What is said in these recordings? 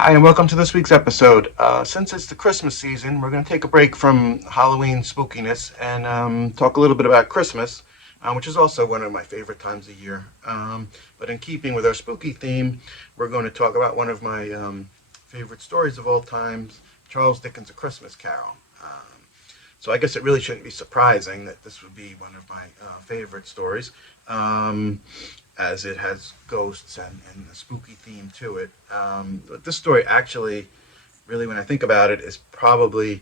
Hi, and welcome to this week's episode. Since it's the Christmas season, we're going to take a break from Halloween spookiness and talk a little bit about Christmas, which is also one of my favorite times of year. But in keeping with our spooky theme, we're going to talk about one of my favorite stories of all times, Charles Dickens' A Christmas Carol. So I guess it really shouldn't be surprising that this would be one of my favorite stories. Um, as it has ghosts and a spooky theme to it. But this story actually, really, when I think about it, is probably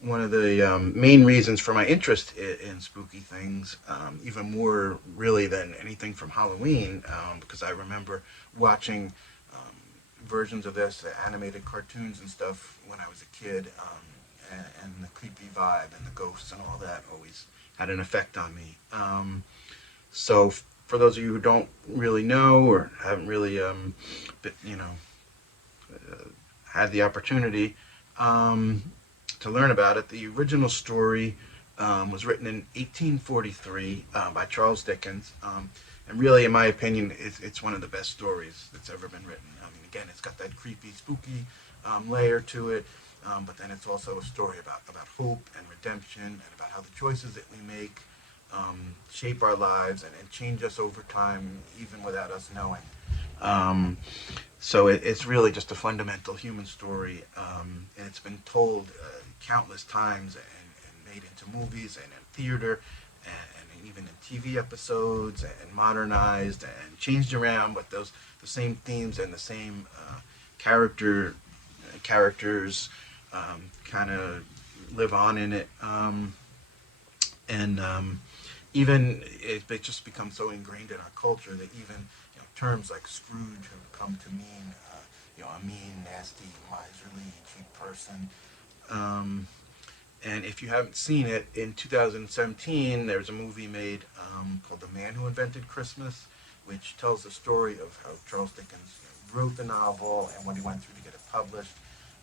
one of the main reasons for my interest in spooky things, even more really than anything from Halloween, because I remember watching versions of this, the animated cartoons and stuff, when I was a kid, and the creepy vibe and the ghosts and all that always had an effect on me. So for those of you who don't really know or haven't really, had the opportunity to learn about it, the original story was written in 1843 by Charles Dickens. And really, in my opinion, it's one of the best stories that's ever been written. I mean, again, it's got that creepy, spooky layer to it, but then it's also a story about hope and redemption and about how the choices that we make shape our lives and change us over time, even without us knowing. Um, it's really just a fundamental human story, and it's been told countless times and made into movies and in theater and even in TV episodes and modernized and changed around, but those the same themes and the same characters kind of live on in it. And Even it just becomes so ingrained in our culture that even terms like Scrooge have come to mean a mean, nasty, miserly, cheap person. Um, and if you haven't seen it, in 2017 there's a movie made called The Man Who Invented Christmas, which tells the story of how Charles Dickens wrote the novel and what he went through to get it published.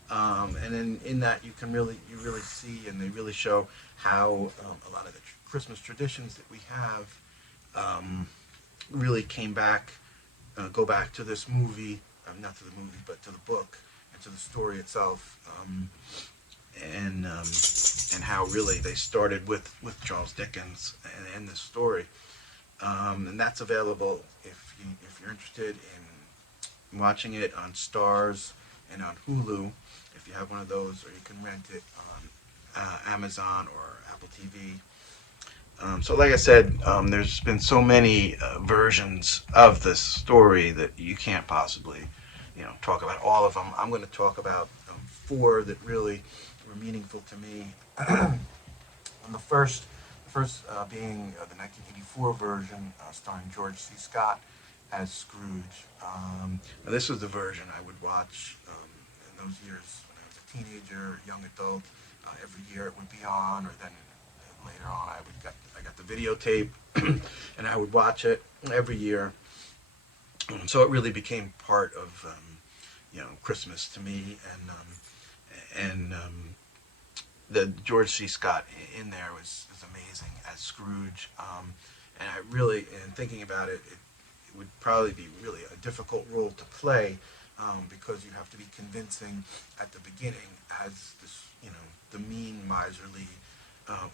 And then in that you really see and they really show how a lot of the Christmas traditions that we have um, really go back to this movie, not to the movie, but to the book and to the story itself, and um, and how really they started with Charles Dickens and this story, and that's available if you're interested in watching it on Stars and on Hulu, if you have one of those, or you can rent it on Amazon or Apple TV. So, like I said, there's been so many versions of this story that you can't possibly, talk about all of them. I'm going to talk about four that really were meaningful to me. And the first being the 1984 version, starring George C. Scott as Scrooge. Now this was the version I would watch in those years when I was a teenager, young adult. Every year it would be on, or then later on I got the videotape and I would watch it every year. So it really became part of Christmas to me, and the George C. Scott in there was amazing as Scrooge. And I really, in thinking about it, it would probably be really a difficult role to play, because you have to be convincing at the beginning as this, the mean, miserly,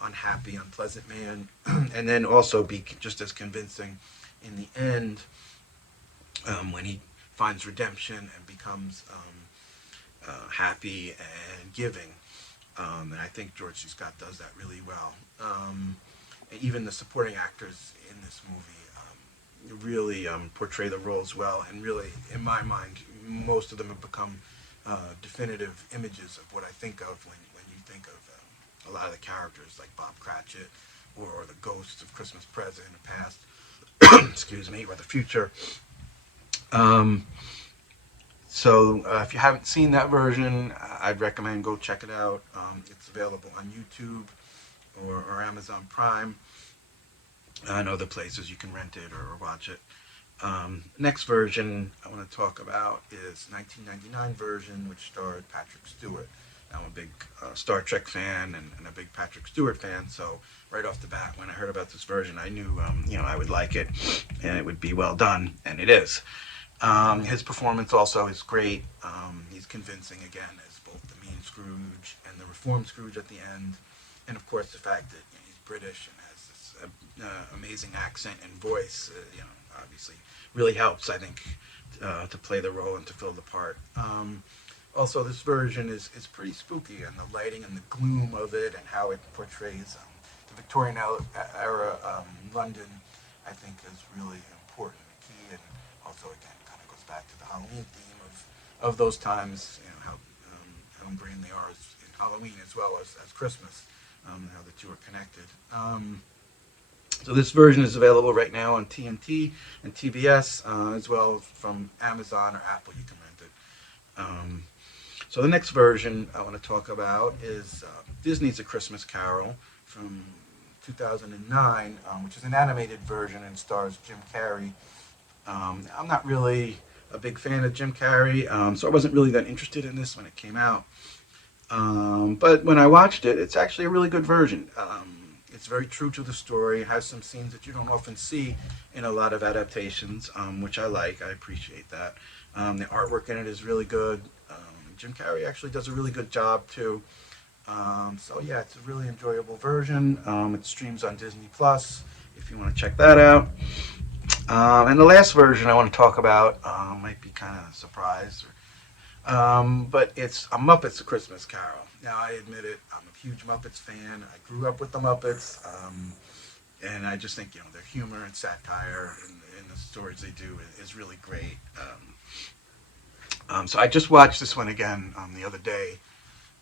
unhappy, unpleasant man, and then also be just as convincing in the end, when he finds redemption and becomes happy and giving. And I think George C. Scott does that really well. And even the supporting actors in this movie really portray the roles well, and really, in my mind, most of them have become definitive images of what I think of when you think of a lot of the characters, like Bob Cratchit, or the ghosts of Christmas Present in the past, excuse me, or the future. Um, if you haven't seen that version, I'd recommend go check it out. It's available on YouTube or Amazon Prime and other places you can rent it or watch it. Next version I want to talk about is 1999 version, which starred Patrick Stewart. I'm a big Star Trek fan and a big Patrick Stewart fan, so right off the bat, when I heard about this version, I knew I would like it and it would be well done, and it is. His performance also is great. He's convincing again as both the mean Scrooge and the reformed Scrooge at the end, and of course the fact that he's British and has this amazing accent and voice. Obviously really helps. I think to play the role and to fill the part. Also, this version is pretty spooky, and the lighting and the gloom of it, and how it portrays the Victorian era London, I think, is really important and key. And also, again, kind of goes back to the Halloween theme of those times. How ingrained they are in Halloween as well as Christmas. How the two are connected. So this version is available right now on TNT and TBS, as well as from Amazon or Apple. You can rent it. So the next version I want to talk about is Disney's A Christmas Carol from 2009, which is an animated version and stars Jim Carrey. I'm not really a big fan of Jim Carrey, so I wasn't really that interested in this when it came out. But when I watched it, it's actually a really good version. It's very true to the story. It has some scenes that you don't often see in a lot of adaptations, which I like. I appreciate that. The artwork in it is really good. Jim Carrey actually does a really good job too. So yeah, it's a really enjoyable version. It streams on Disney Plus if you want to check that out. And the last version I want to talk about might be kind of a surprise, but it's A Muppets A Christmas Carol. Now I admit it, I'm a huge Muppets fan. I grew up with the Muppets, and I just think their humor and satire and the stories they do is really great. So I just watched this one again the other day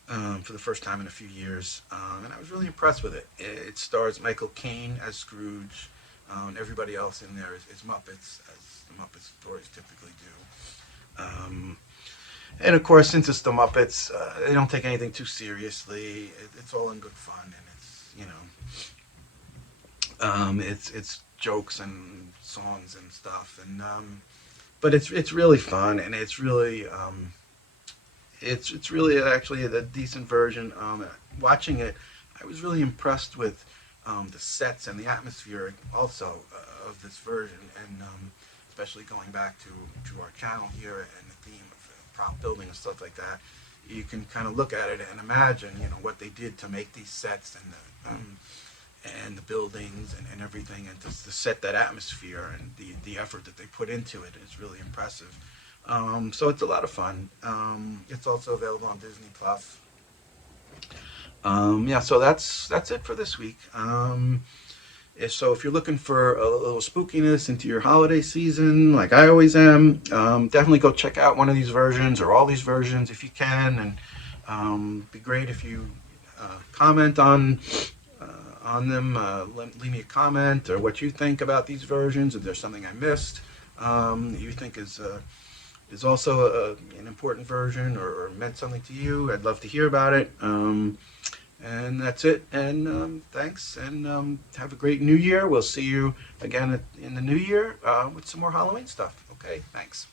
for the first time in a few years, and I was really impressed with it. It stars Michael Caine as Scrooge, and everybody else in there is Muppets, as the Muppet stories typically do. And of course, since it's the Muppets, they don't take anything too seriously. It's all in good fun, and it's jokes and songs and stuff, and but it's really fun, and it's really actually a decent version. Watching it, I was really impressed with the sets and the atmosphere also of this version, and especially going back to our channel here and the theme of prop building and stuff like that. You can kind of look at it and imagine, what they did to make these sets and the buildings and everything, and to set that atmosphere, and the effort that they put into it is really impressive. So it's a lot of fun. It's also available on Disney Plus. Yeah, so that's it for this week. So if you're looking for a little spookiness into your holiday season, like I always am, definitely go check out one of these versions or all these versions if you can, and be great if you comment on them. Leave me a comment or what you think about these versions. If there's something I missed you think is also an important version or meant something to you, I'd love to hear about it. And that's it. And thanks. And have a great New Year. We'll see you again in the New Year with some more Halloween stuff. Okay, thanks.